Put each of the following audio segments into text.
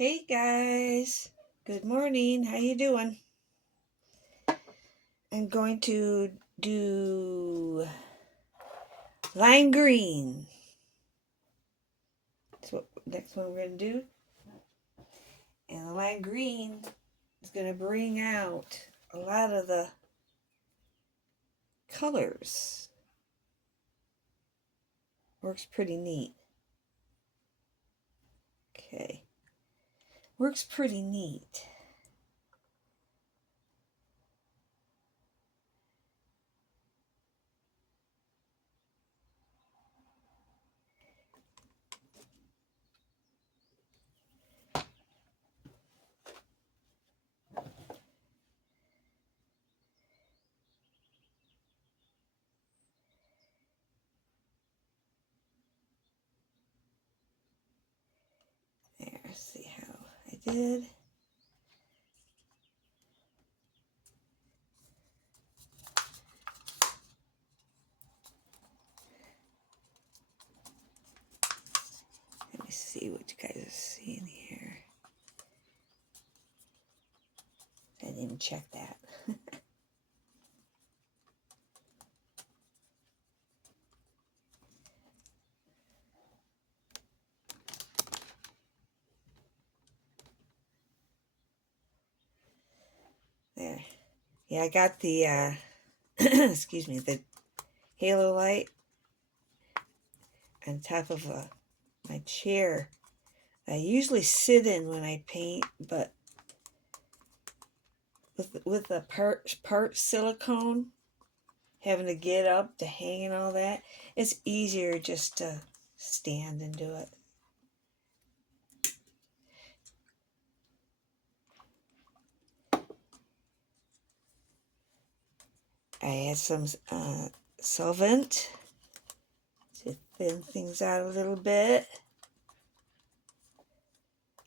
Hey guys, good morning. How you doing? I'm going to do lime green. That's what next one we're going to do. And the lime green is going to bring out a lot of the colors. Works pretty neat. Okay. Works pretty neat. There, see how I did. Let me see what you guys are seeing here. I didn't even check that. There. Yeah, I got the excuse me, the halo light on top of my chair. I usually sit in when I paint, but with the part silicone, having to get up to hang and all that, it's easier just to stand and do it. I add some solvent to thin things out a little bit.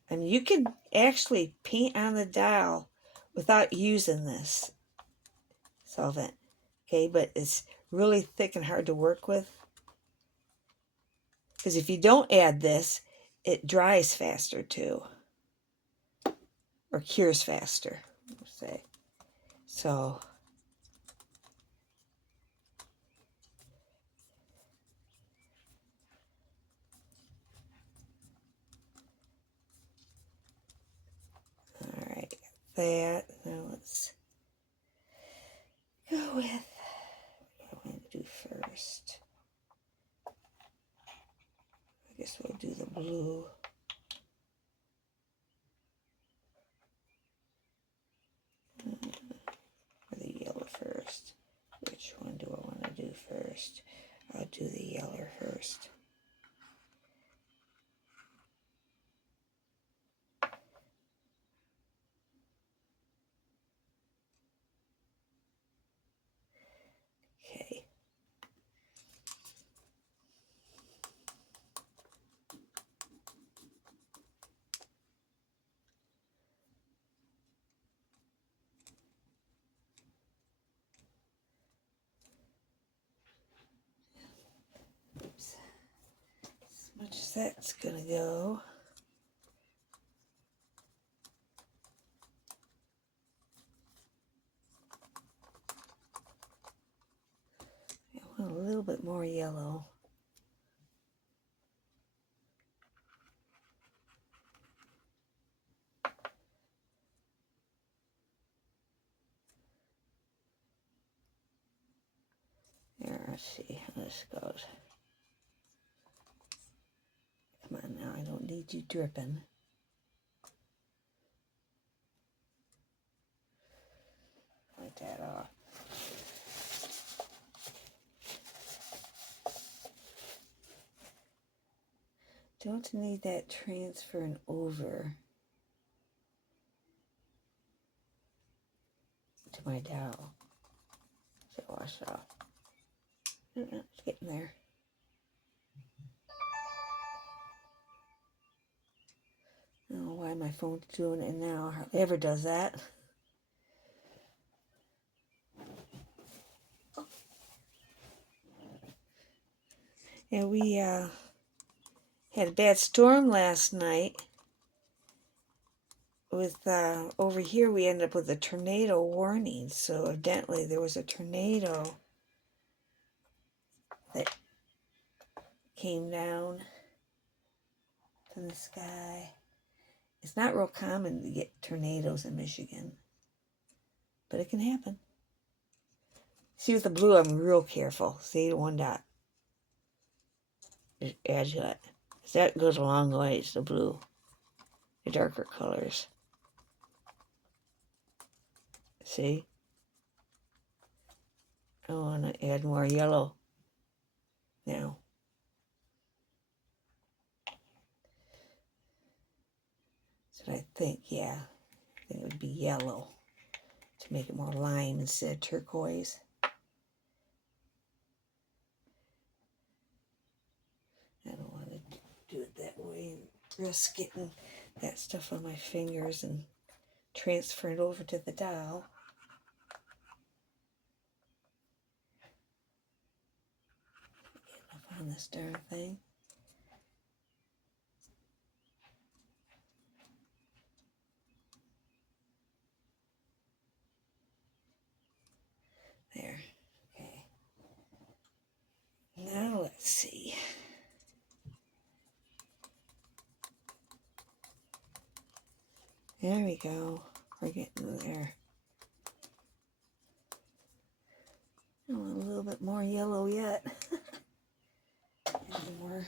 And you can actually paint on the dial without using this solvent, okay? But it's really thick and hard to work with. Because if you don't add this, it dries faster too. Or cures faster, we'll say. So, alright, that. Now let's go with what I want to do first. I guess we'll do the blue. Or the yellow first. Which one do I want to do first? I'll do the yellow first. Okay. Oops. As much as that's going to go. I want a little bit more yellow. There, let's see how this goes. Come on now, I don't need you dripping. Wipe that off. Don't need that transferring over to my dowel. So wash it off. It's getting there. I don't know why my phone's doing it now. Hardly ever does that. And we had a bad storm last night, with over here we ended up with a tornado warning. So evidently there was a tornado that came down from the sky. It's not real common to get tornadoes in Michigan, but it can happen. See, with the blue, I'm real careful. See the one dot. Just add to it. That goes a long ways, the blue. The darker colors. See? I want to add more yellow now. That's what I think, yeah. I think it would be yellow to make it more lime instead of turquoise. I don't want to do it that way and risk getting that stuff on my fingers and transfer it over to the doll. Get up on this darn thing. There. Okay. Now let's see. There we go. We're getting there. I want a little bit more yellow yet. And more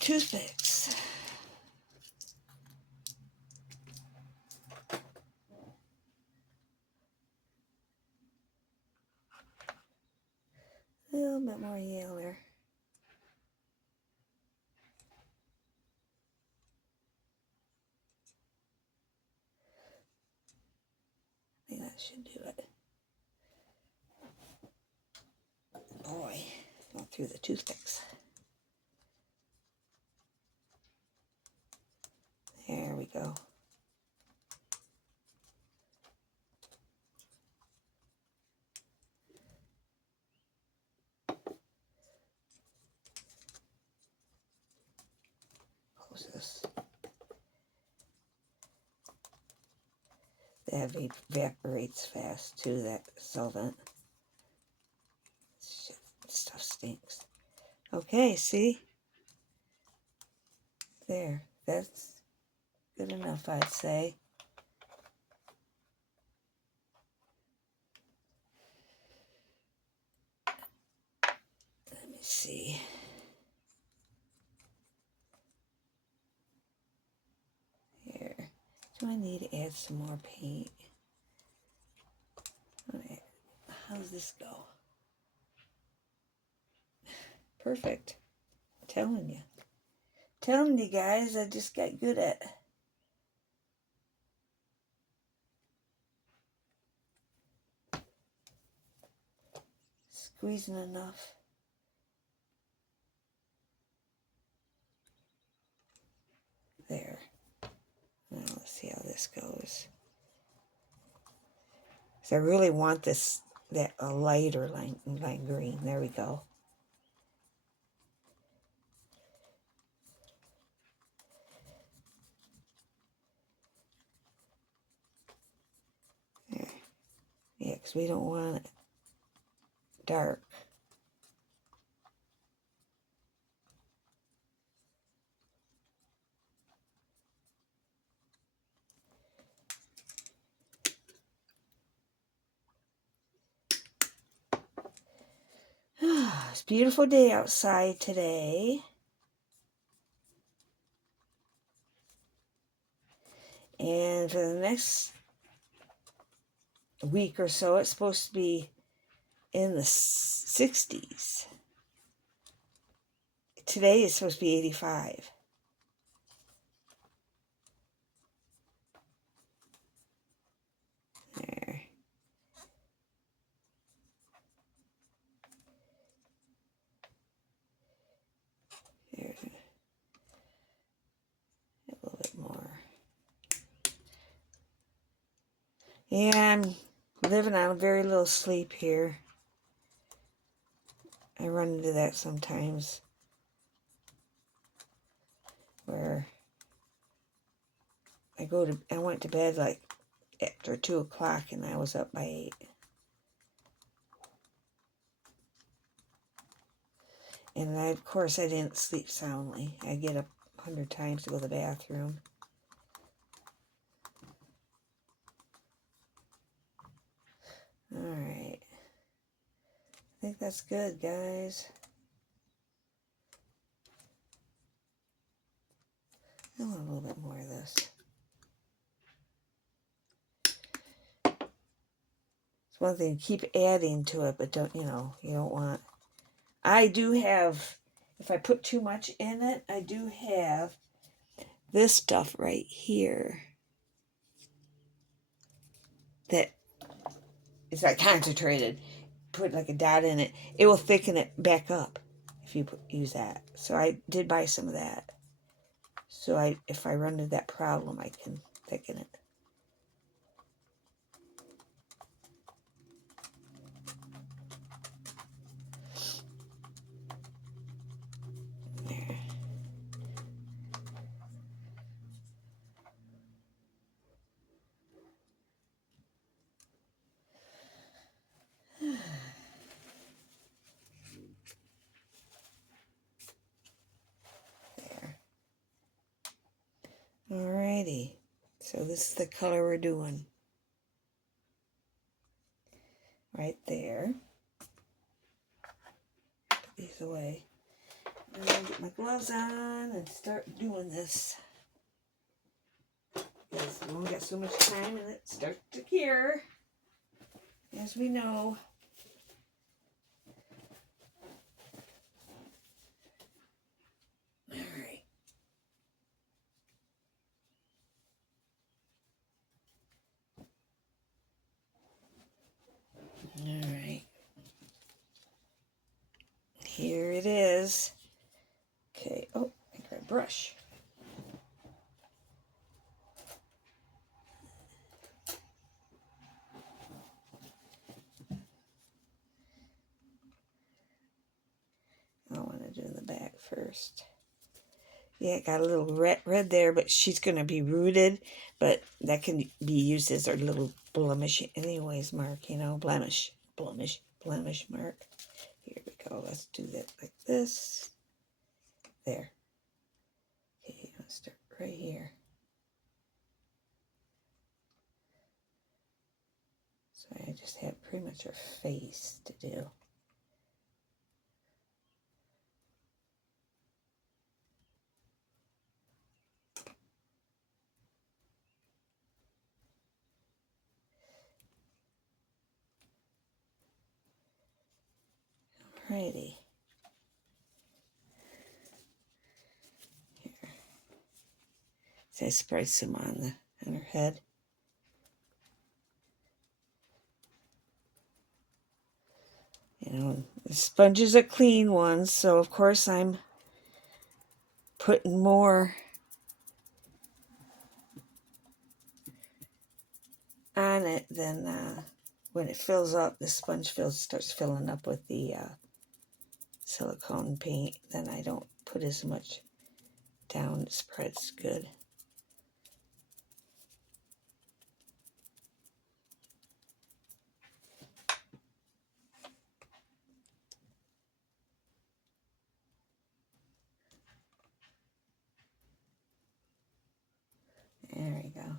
toothpicks. A little bit more yellow there. I think that should do it. Boy, going through the toothpicks. There we go. Close this. That evaporates fast too, that solvent. Shit, stuff stinks. Okay, see? There, that's good enough, I'd say. Let me see. Here. Do I need to add some more paint? Okay. How's this go? Perfect. I'm telling you. Telling you guys, I just got good at squeezing enough. There. Now let's see how this goes. So I really want this, that a lighter lime green. There we go. There. Yeah, because we don't want it dark. It's a beautiful day outside today. And for the next week or so, it's supposed to be in the 60s. Today is supposed to be 85. There. There's a little bit more. Yeah, I'm living on very little sleep here. I run into that sometimes, where I went to bed like after 2 o'clock and I was up by 8. And of course I didn't sleep soundly. I get up 100 times to go to the bathroom. Alright. I think that's good, guys. I want a little bit more of this. It's one thing, keep adding to it, but don't, you don't want... I do have, if I put too much in it, I do have this stuff right here that is like concentrated. Put like a dot in it. It will thicken it back up if you use that. So I did buy some of that. So if I run into that problem, I can thicken it. There. There. Alrighty. So this is the color we're doing. Right there. Put these away. And I'll get my gloves on and start doing this. Because we only got so much time and it starts to cure, as we know. Alright. Alright. Here it is. Okay. Oh, I got a brush. I want to do the back first. Yeah, it got a little red there, but she's going to be rooted, but that can be used as our little blemish anyways mark, blemish mark. Here we go. Let's do that like this. There. Okay, let's start right here. So I just have pretty much her face to do. Alrighty. Here. So I sprayed some on her head. The sponge is a clean one, so of course I'm putting more on it than when it fills up. The sponge starts filling up with the silicone paint. Then I don't put as much down. It spreads good. There we go.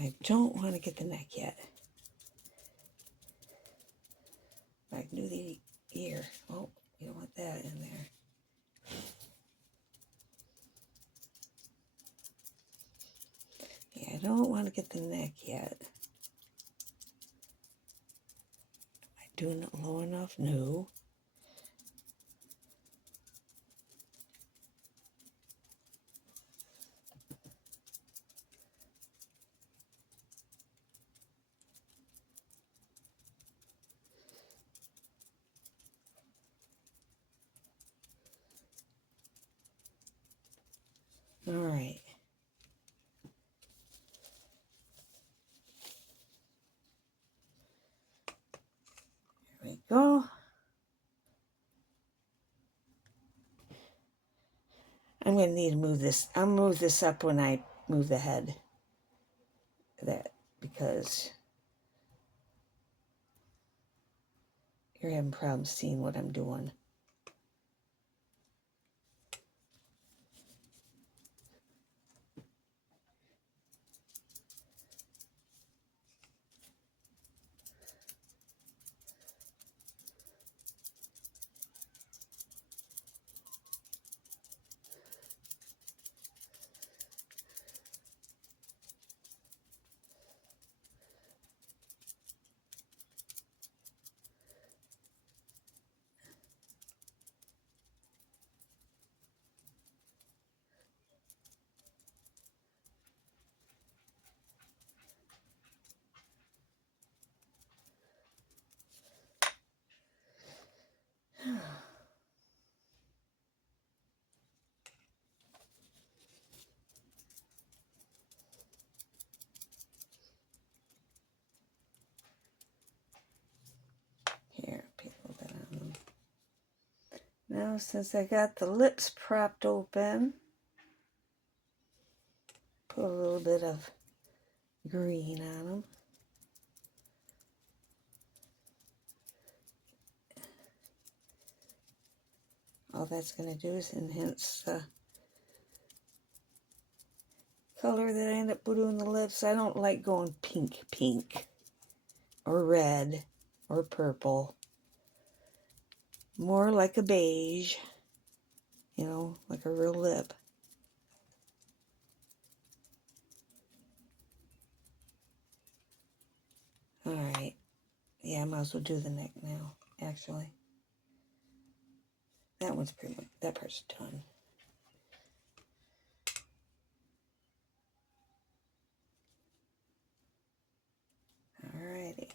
I don't want to get the neck yet. I can do the ear. Oh, you don't want that in there. Yeah, I don't want to get the neck yet. Am I doing it low enough? No. All right. There we go. I'm going to need to move this. I'll move this up when I move the head. Because you're having problems seeing what I'm doing. Here, put a little bit on them. Now, since I got the lips propped open, put a little bit of green on them. All that's going to do is enhance the color that I end up doing the lips. I don't like going pink, or red, or purple. More like a beige, you know, like a real lip. Alright, yeah, I might as well do the neck now, actually. That one's pretty much, that part's done. Alrighty.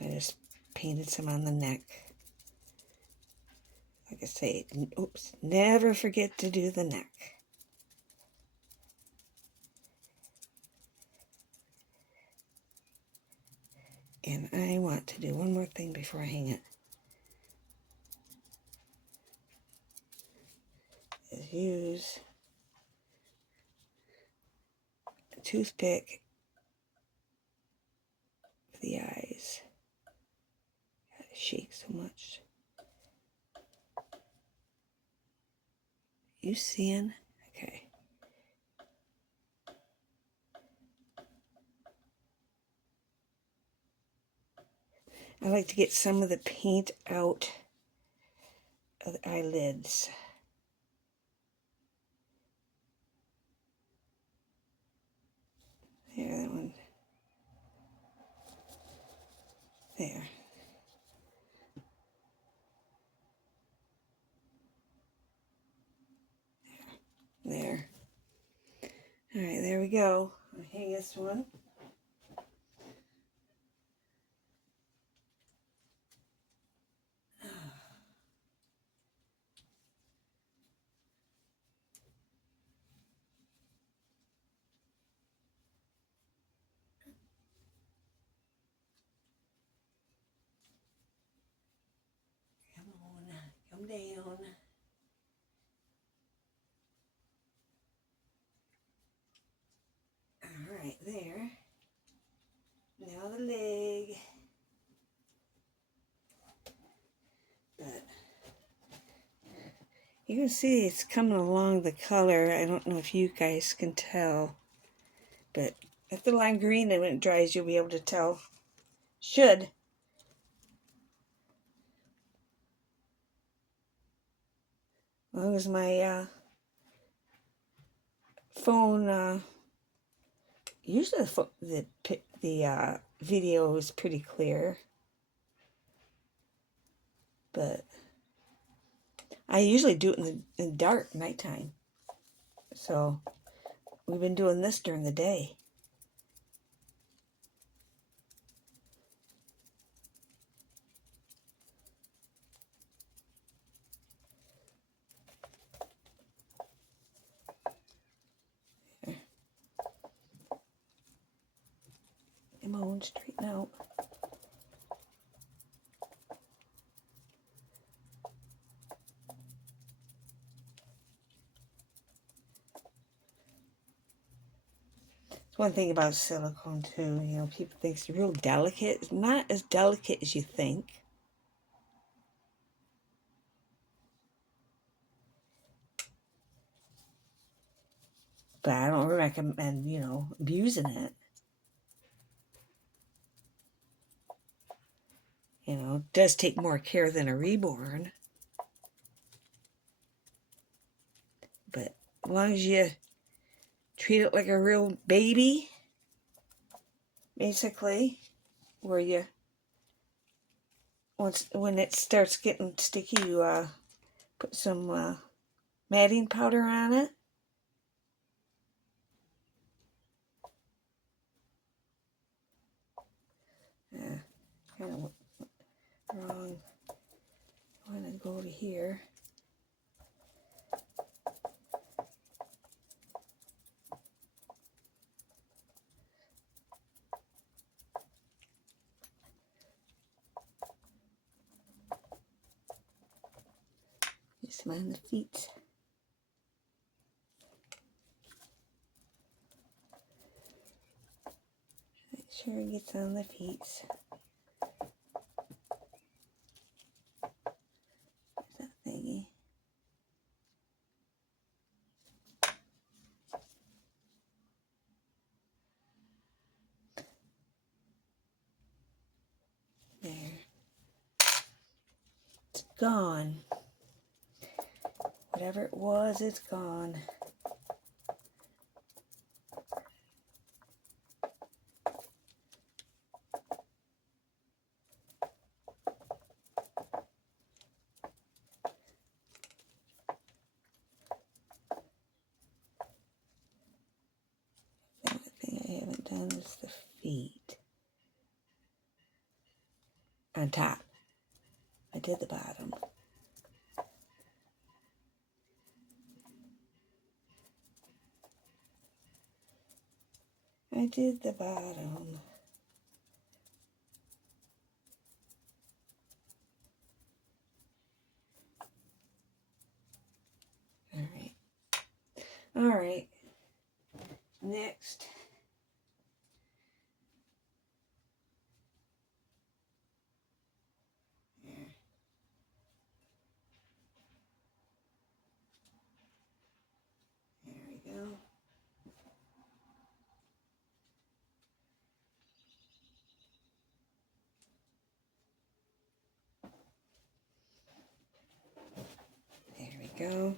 I just painted some on the neck. Like I say, oops, never forget to do the neck. And I want to do one more thing before I hang it. Is use a toothpick for the eyes. Gotta shake so much. You seeing? Okay. I like to get some of the paint out of the eyelids. There, that one. There. There. Alright, there we go. I'll hang this one. Come on, come down. Alright, there. Now the leg. But you can see it's coming along the color. I don't know if you guys can tell. But if the lime green, and when it dries, you'll be able to tell. Should. As long as my phone, usually the video is pretty clear. But I usually do it in the dark, nighttime. So we've been doing this during the day. Come on, straighten out. one thing about silicone too, you know, people think it's real delicate. It's not as delicate as you think. But I don't recommend, you know, abusing it. You know, it does take more care than a reborn. But as long as you treat it like a real baby, basically, where you, when it starts getting sticky, you put some matting powder on it. Kind of wrong. I want to go to here. Just mind the feet. Make sure it gets on the feet. That thingy. There. It's gone. Whatever it was, it's gone. The only thing I haven't done is the feet. On top. I did the bottom. I did the bottom. Alright. Alright. Next. There we go. There we go.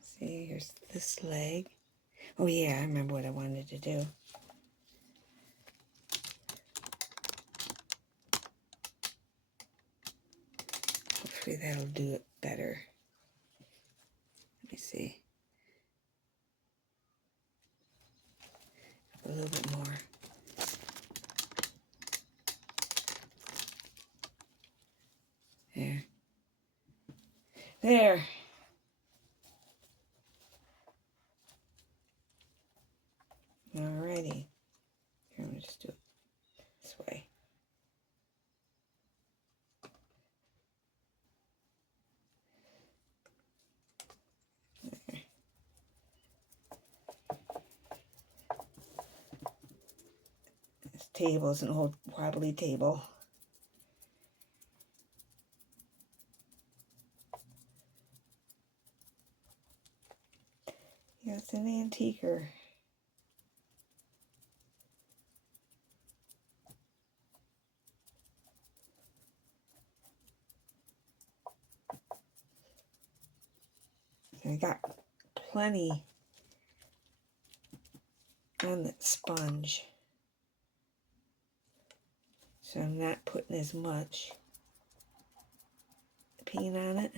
See, here's this leg. Oh yeah, I remember what I wanted to do. Hopefully that'll do it better. Let me see. A little bit more. There. There. Alrighty. Here, I'm gonna just do it this way. There. This table is an old wobbly table. Yeah, it's an antiquer. I got plenty on that sponge, so I'm not putting as much paint on it.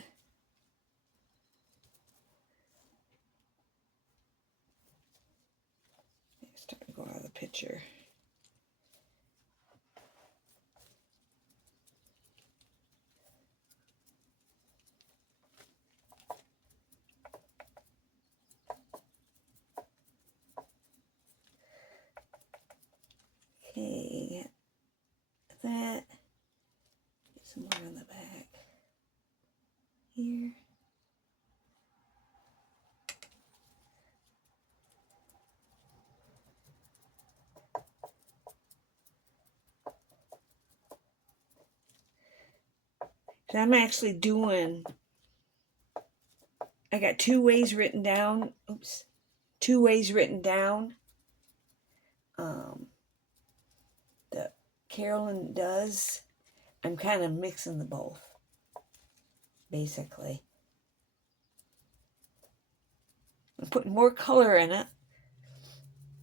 It's starting to go out of the picture. Okay, that. Get some more on the back here. So I'm actually doing, I got 2 ways written down. Oops. 2 ways written down. That Carolyn does. I'm kind of mixing the both, basically. I'm putting more color in it,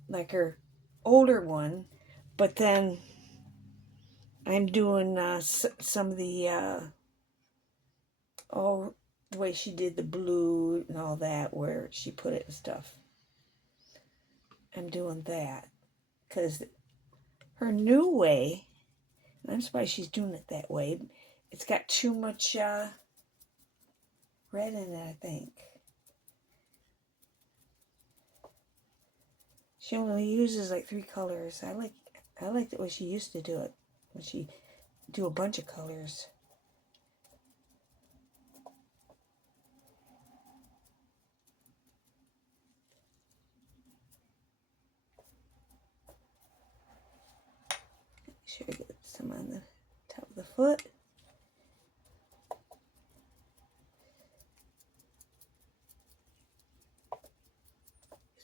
like her older one, but then I'm doing some of the, the way she did the blue and all that, where she put it and stuff. I'm doing that because her new way, I'm surprised she's doing it that way. It's got too much red in it, I think. She only uses like 3 colors. I like the way she used to do it. When she do a bunch of colors. Make sure I get some on the top of the foot.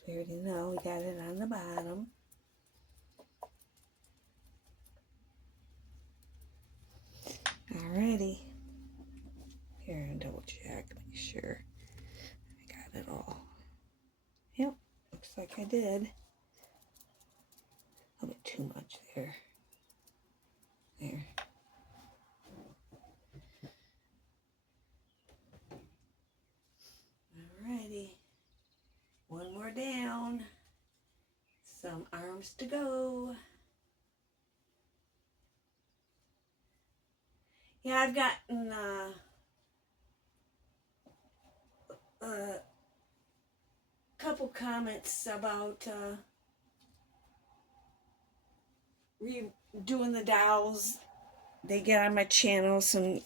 We already know we got it on the bottom. Alrighty. Here, and double check, make sure I got it all. Yep, looks like I did. A little bit too much there. There. Alrighty. One more down. Some arms to go. Yeah, I've gotten a couple comments about doing the dowels. They get on my channel. Some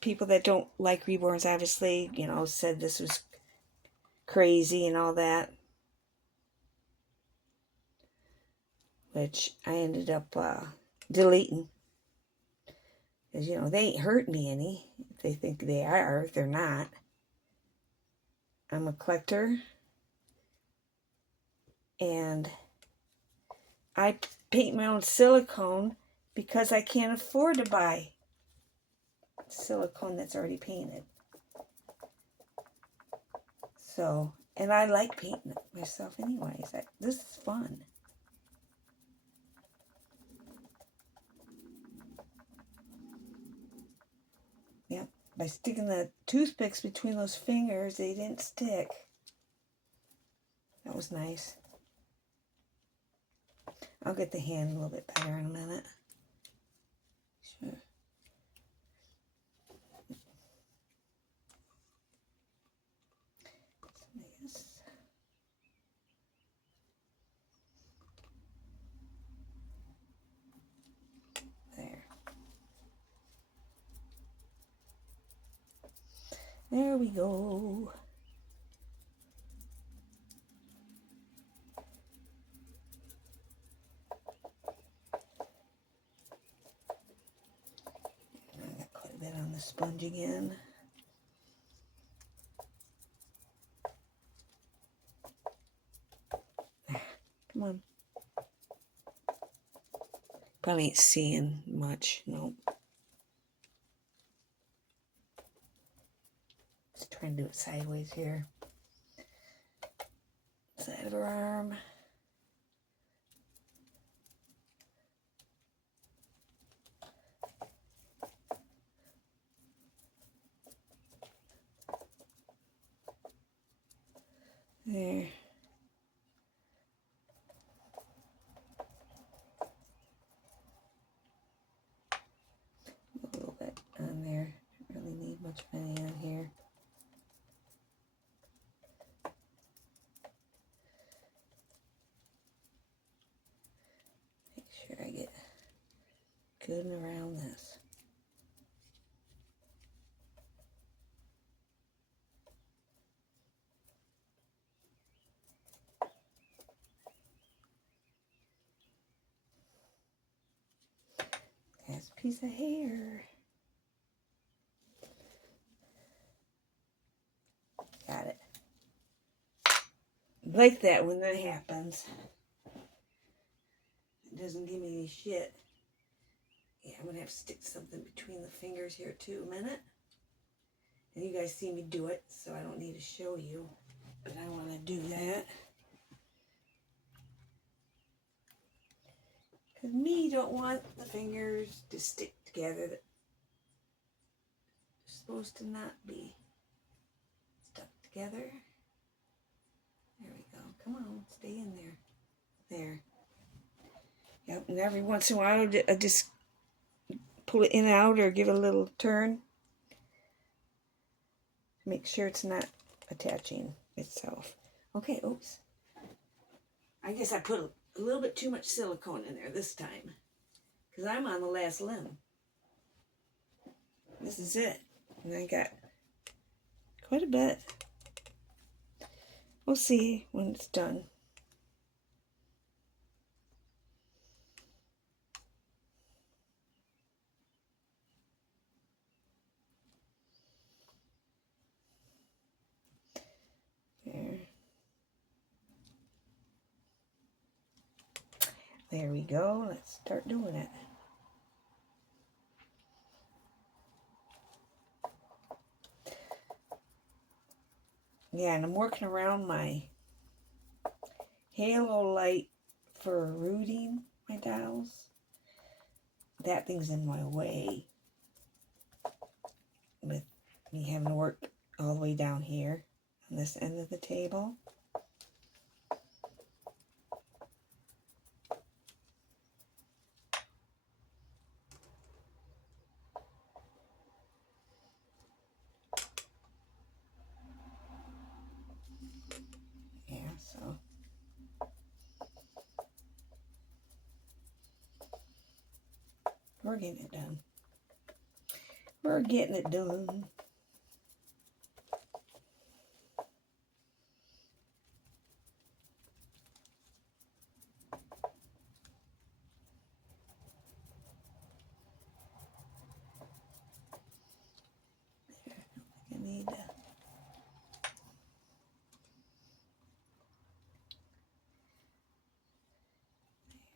people that don't like reborns, obviously, said this was crazy and all that. Which I ended up deleting. Because, they ain't hurt me any. If they think they are, they're not. I'm a collector. And I paint my own silicone because I can't afford to buy silicone that's already painted. So, and I like painting it myself anyways. This is fun. Yep, by sticking the toothpicks between those fingers, they didn't stick. That was nice. I'll get the hand a little bit better in a minute. Sure. There we go. I got quite a bit on the sponge again. Come on. Probably ain't seeing much. Nope. Just trying to do it sideways here. Side of her arm. There. A little bit on there. Don't really need much of any on here. Make sure I get good and around this. That's a piece of hair. like that when that happens. It doesn't give me any shit. Yeah, I'm going to have to stick something between the fingers here too a minute. And you guys see me do it, so I don't need to show you. But I want to do that. Because me don't want the fingers to stick together. They're supposed to not be stuck together. There we go. Come on, stay in there. There. Yep, and every once in a while I just pull it in and out or give it a little turn. Make sure it's not attaching itself. Okay, oops. I guess I put a little bit too much silicone in there this time. Because I'm on the last limb. This is it. And I got quite a bit. We'll see when it's done. There we go. Let's start doing it. Yeah, and I'm working around my halo light for rooting my dowels. That thing's in my way with me having to work all the way down here on this end of the table. Yeah, so we're getting it done. We're getting it done. I need to.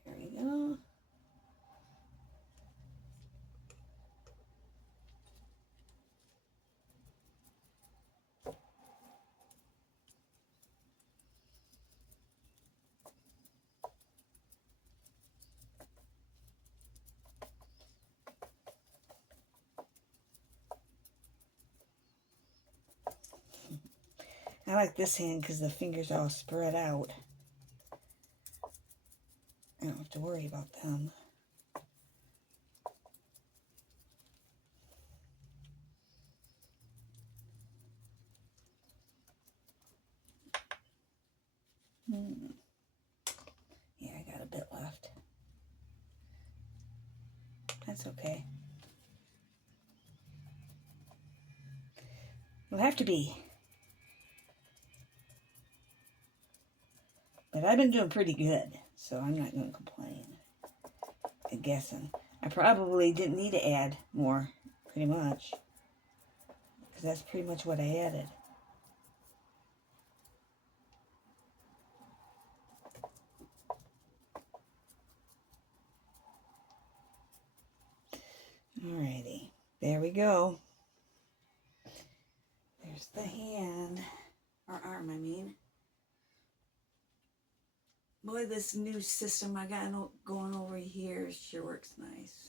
There we go. I like this hand because the fingers all spread out. I don't have to worry about them. Yeah, I got a bit left. That's okay. It'll have to be. But I've been doing pretty good, so I'm not going to complain. I'm guessing. I probably didn't need to add more, pretty much. Because that's pretty much what I added. Alrighty. There we go. There's the hand. Or arm, I mean. Boy, this new system I got going over here sure works nice.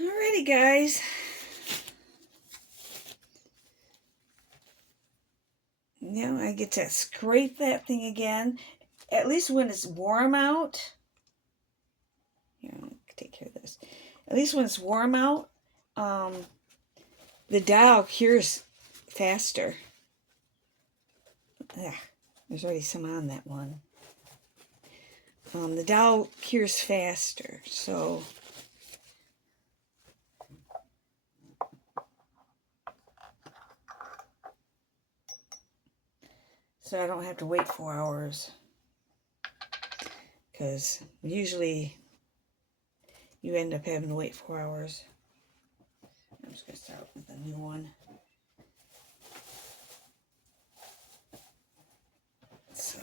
Alrighty, guys. Now I get to scrape that thing again. At least when it's warm out. Here, I'll take care of this. At least when it's warm out, the dowel cures faster. Ugh, there's already some on that one. The dowel cures faster, so I don't have to wait 4 hours, because usually you end up having to wait 4 hours. I'm just going to start with a new one. So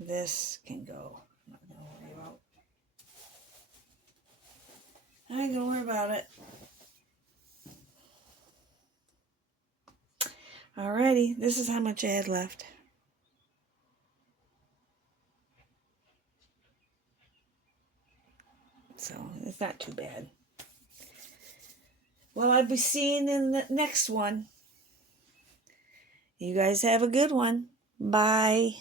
this can go. I'm not going to worry about. I ain't going to worry about it. Alrighty, this is how much I had left. So it's not too bad. Well, I'll be seeing you in the next one. You guys have a good one. Bye.